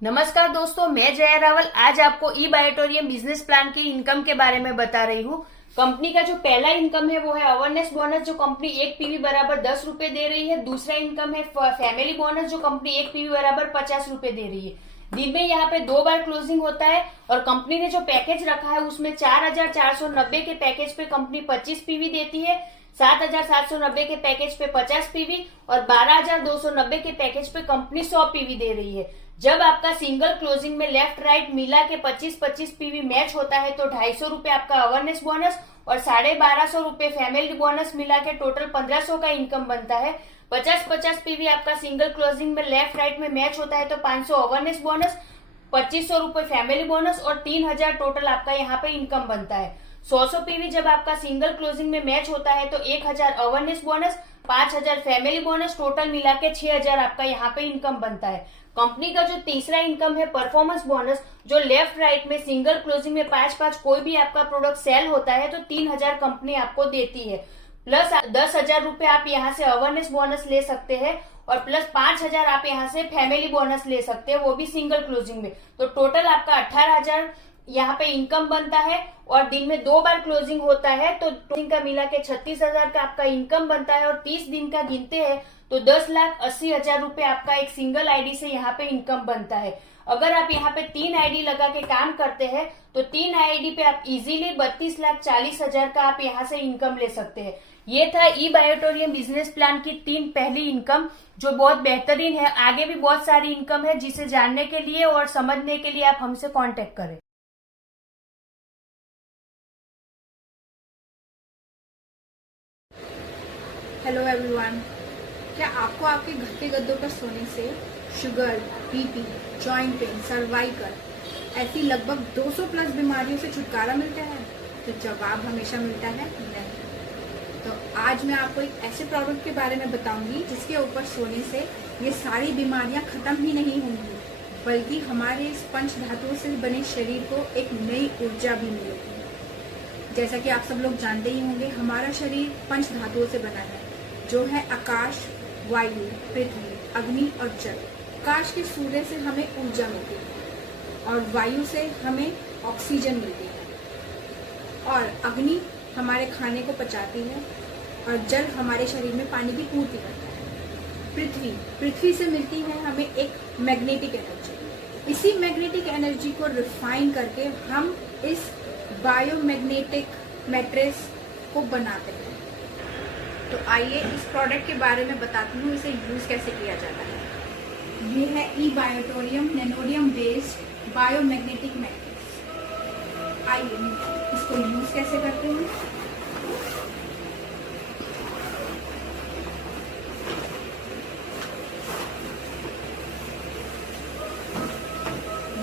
नमस्कार दोस्तों, मैं जया रावल आज आपको ई बायोटोरियम बिजनेस प्लान की इनकम के बारे में बता रही हूँ। कंपनी का जो पहला इनकम है वो है अवेयरनेस बोनस, जो कंपनी 1 पीवी बराबर 10 रुपए दे रही है। दूसरा इनकम है फैमिली बोनस, जो कंपनी 1 पीवी बराबर 50 रुपए दे रही है। दिन में यहाँ पे 2 बार क्लोजिंग होता है और कंपनी ने जो पैकेज रखा है उसमें 4,490 के पैकेज पे कंपनी 25 पीवी देती है, 7,790 के पैकेज पे 50 पीवी और 12,290 के पैकेज पे कंपनी 100 पीवी दे रही है। जब आपका सिंगल क्लोजिंग में लेफ्ट राइट मिला के 25-25 पीवी मैच होता है तो 250 रुपए आपका अवेयरनेस बोनस और 1,250 रुपए फैमिली बोनस मिला के टोटल 1,500 का इनकम बनता है। 50-50 पीवी आपका सिंगल क्लोजिंग में लेफ्ट राइट में मैच होता है तो 500 अवेयरनेस बोनस, 2,500 रुपए फैमिली बोनस और 3,000 टोटल आपका यहाँ पे इनकम बनता है। 100 पीवी जब आपका सिंगल क्लोजिंग में मैच होता है तो 1,000 awareness bonus, 5,000 family bonus, total मिला के 6,000 आपका यहाँ पे इनकम बनता है। कंपनी का जो तीसरा इनकम है परफॉर्मेंस बोनस, जो लेफ्ट राइट में सिंगल क्लोजिंग में 5-5 कोई भी आपका प्रोडक्ट सेल होता है तो 3,000 कंपनी आपको देती है, प्लस 10,000 रुपए आप यहाँ से अवेयरनेस बोनस ले सकते हैं और प्लस 5,000 आप यहाँ से फैमिली बोनस ले सकते हैं, वो भी सिंगल क्लोजिंग में। तो टोटल आपका 18,000 यहाँ पे इनकम बनता है और दिन में 2 बार क्लोजिंग होता है तो क्लोजिंग का मिला के 36,000 का आपका इनकम बनता है और 30 दिन का गिनते हैं तो 10,80,000 रुपए आपका एक सिंगल आईडी से यहाँ पे इनकम बनता है। अगर आप यहाँ पे 3 आईडी लगा के काम करते हैं तो 3 आईडी पे आप इजीली 32,40,000 का आप यहाँ से इनकम ले सकते हैं। ये था ई बायोटोरियम बिजनेस प्लान की 3 पहली इनकम, जो बहुत बेहतरीन है। आगे भी बहुत सारी इनकम है, जिसे जानने के लिए और समझने के लिए आप हमसे कॉन्टेक्ट करें। हेलो एवरीवन, क्या आपको आपके घर के गद्दों पर सोने से sugar, BP, joint pain, cervical ऐसी लगभग 200 प्लस बीमारियों से छुटकारा मिलता है? तो जवाब हमेशा मिलता है नहीं। तो आज मैं आपको एक ऐसे प्रोडक्ट के बारे में बताऊंगी जिसके ऊपर सोने से ये सारी बीमारियां खत्म ही नहीं होंगी, बल्कि हमारे इस पंच धातुओं से बने शरीर को एक नई ऊर्जा भी मिलेगी। जैसा कि आप सब लोग जानते ही होंगे, हमारा शरीर पंच धातुओं से बना है, जो है आकाश, वायु, पृथ्वी, अग्नि और जल। आकाश के सूर्य से हमें ऊर्जा मिलती है और वायु से हमें ऑक्सीजन मिलती है और अग्नि हमारे खाने को पचाती है और जल हमारे शरीर में पानी की पूर्ति करता है। पृथ्वी से मिलती है हमें एक मैग्नेटिक एनर्जी। इसी मैग्नेटिक एनर्जी को रिफाइन करके हम इस बायोमैग्नेटिक मैट्रिक्स को बनाते हैं। तो आइए इस प्रोडक्ट के बारे में बताती हूँ, इसे यूज कैसे किया जाता है। ये है ई बायोटोरियम नैनोडियम बेस्ड बायोमैग्नेटिक मैट्रिक्स। आइए इसको यूज कैसे करते हैं।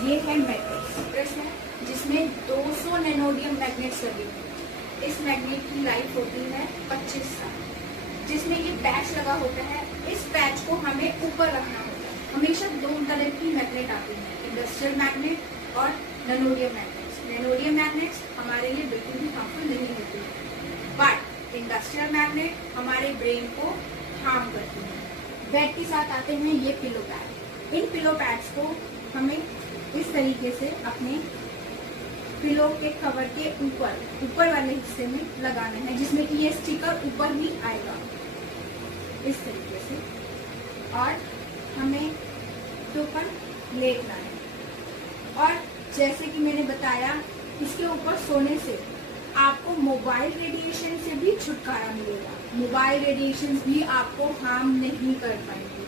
ये है मैट्रिक्स है जिसमें 200 नैनोडियम मैग्नेट्स लगे हैं। इस मैग्नेट की लाइफ होती है 25 साल। जिसमें ये पैच लगा होता है, इस पैच को हमें ऊपर रखना होता है। हमेशा 2 तरह की मैग्नेट आती है, इंडस्ट्रियल मैग्नेट और नैनोडियम मैग्नेट्स। नैनोडियम मैग्नेट्स हमारे लिए बिल्कुल भी हार्मफुल नहीं होती है, बट इंडस्ट्रियल मैग्नेट हमारे ब्रेन को हार्म करती है। बेड के साथ आते हैं ये पिलो पैड। इन पिलो पैड्स को हमें इस तरीके से अपने पिलो के कवर के ऊपर वाले हिस्से में लगाना है, जिसमें कि ये स्टिकर ऊपर ही आएगा इस तरीके से, और हमें इसके ऊपर लेटना है। और जैसे कि मैंने बताया, इसके ऊपर सोने से आपको मोबाइल रेडिएशन से भी छुटकारा मिलेगा। मोबाइल रेडिएशन भी आपको हार्म नहीं कर पाएंगे।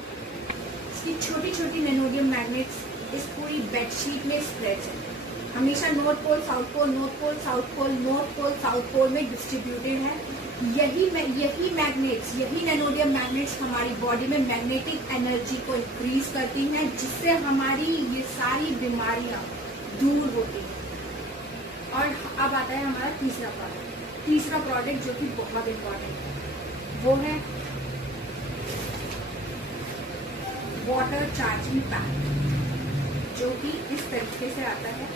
इसकी छोटी छोटी नैनोडियम मैग्नेट्स इस पूरी बेडशीट में स्प्रेड है। हमेशा north pole south pole, north pole south pole, north pole south pole में डिस्ट्रीब्यूटेड है। यही मैग्नेट्स, यही नैनोडियम मैग्नेट्स हमारी बॉडी में मैग्नेटिक एनर्जी को इंक्रीज करती हैं, जिससे हमारी ये सारी बीमारियां दूर होती हैं। और अब आता है हमारा तीसरा प्रोडक्ट जो कि बहुत इम्पोर्टेंट है, वो है वाटर चार्जिंग पैड, जो कि इस तरीके से आता है।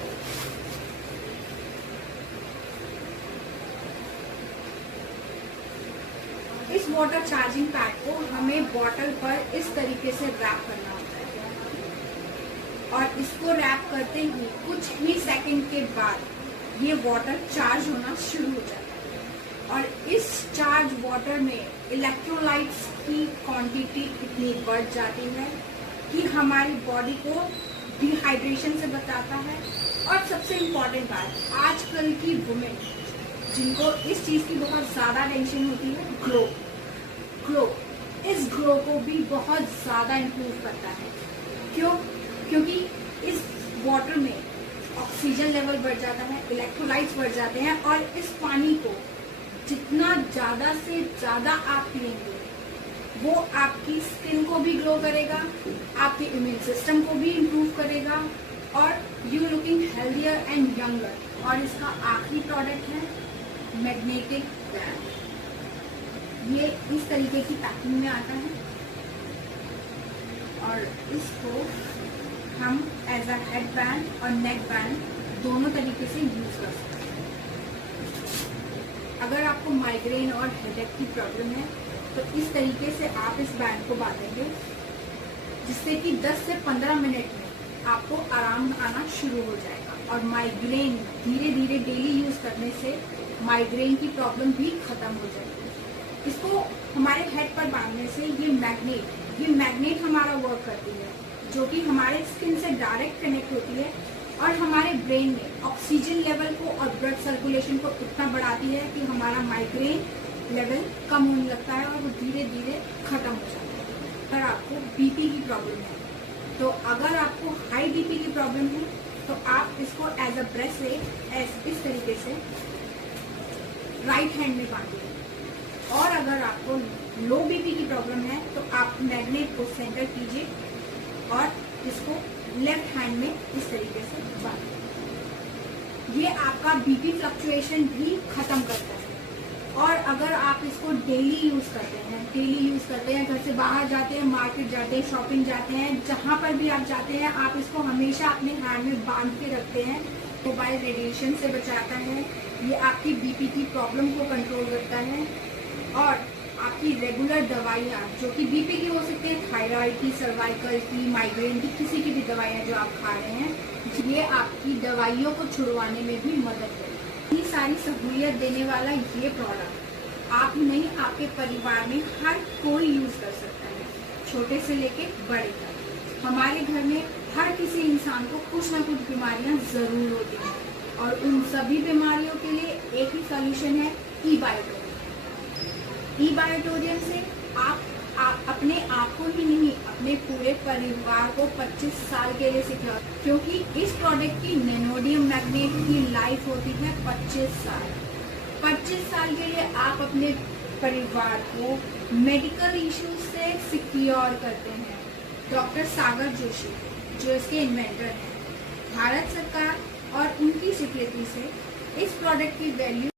इस वाटर चार्जिंग पैड को हमें बॉटल पर इस तरीके से रैप करना होता है। और इसको रैप करते ही कुछ ही सेकंड के बाद ये वाटर चार्ज होना शुरू हो जाता है और इस चार्ज वाटर में इलेक्ट्रोलाइट्स की क्वांटिटी इतनी बढ़ जाती है कि हमारी बॉडी को डिहाइड्रेशन से बचाता है। और सबसे इम्पोर्टेंट बात, आजकल की वुमेन जिनको इस चीज की बहुत ज्यादा टेंशन होती है, ग्लो, इस ग्लो को भी बहुत ज्यादा इम्प्रूव करता है। क्यों? क्योंकि इस वाटर में ऑक्सीजन लेवल बढ़ जाता है, इलेक्ट्रोलाइट्स बढ़ जाते हैं और इस पानी को जितना ज्यादा से ज्यादा आप पिएंगे वो आपकी स्किन को भी ग्लो करेगा, आपके इम्यून सिस्टम को भी इम्प्रूव करेगा और you looking healthier and younger. और इसका आखिरी प्रोडक्ट है मैग्नेटिक बैंड। ये इस तरीके की पैकिंग में आता है और इसको हम एज अ हेड बैंड और नेक बैंड दोनों तरीके से यूज कर सकते हैं। अगर आपको माइग्रेन और हेडेक की प्रॉब्लम है तो इस तरीके से आप इस बैंड को बांधेंगे जिससे कि 10 से 15 मिनट में आपको आराम आना शुरू हो जाएगा और माइग्रेन धीरे धीरे डेली यूज करने से माइग्रेन की प्रॉब्लम भी खत्म हो जाएगी। इसको हमारे हेड पर बांधने से ये मैग्नेट हमारा वर्क करती है जो कि हमारे स्किन से डायरेक्ट कनेक्ट होती है और हमारे ब्रेन में ऑक्सीजन लेवल को और ब्लड सर्कुलेशन को इतना बढ़ाती है कि हमारा माइग्रेन लेवल कम होने लगता है और वो धीरे धीरे खत्म हो जाता है। अगर आपको बीपी की प्रॉब्लम है तो अगर आपको हाई बीपी की प्रॉब्लम है तो आप इसको एज अ ब्रेसलेट इस तरीके से राइट हैंड में बांधिए और अगर आपको लो बीपी की प्रॉब्लम है तो आप मैग्नेट को सेंटर कीजिए और इसको लेफ्ट हैंड में इस तरीके से बांधिए। ये आपका बीपी फ्लक्चुएशन भी खत्म करता है। और अगर आप इसको डेली यूज करते हैं, घर से बाहर जाते हैं, मार्केट जाते हैं, शॉपिंग जाते हैं, जहां पर भी आप जाते हैं आप इसको हमेशा अपने हैंड में बांध के रखते हैं। मोबाइल रेडिएशन से बचाता है, ये आपकी बीपी की प्रॉब्लम को कंट्रोल करता है और आपकी रेगुलर दवाइयाँ जो कि बीपी की हो सकती है, थायराइड की, सर्वाइकल की, माइग्रेन की, किसी की भी दवाइयाँ जो आप खा रहे हैं, ये आपकी दवाइयों को छुड़वाने में भी मदद करेगी। ये सारी सहूलियत देने वाला ये प्रोडक्ट आप ही नहीं, आपके परिवार में हर कोई यूज कर सकता है, छोटे से लेके बड़े तक। हमारे घर में हर किसी इंसान को कुछ ना कुछ बीमारियां जरूर होती हैं और उन सभी बीमारियों के लिए एक ही सॉल्यूशन है, ई बायोटोरियम से आप अपने आप को ही नहीं, अपने पूरे परिवार को 25 साल के लिए सिक्योर, क्योंकि इस प्रोडक्ट की नैनोडियम मैग्नेट की लाइफ होती है 25 साल। 25 साल के लिए आप अपने परिवार को मेडिकल इश्यूज से सिक्योर करते हैं। डॉक्टर सागर जोशी जो इसके इन्वेंटर हैं, भारत सरकार और उनकी स्वीकृति से इस प्रोडक्ट की वैल्यू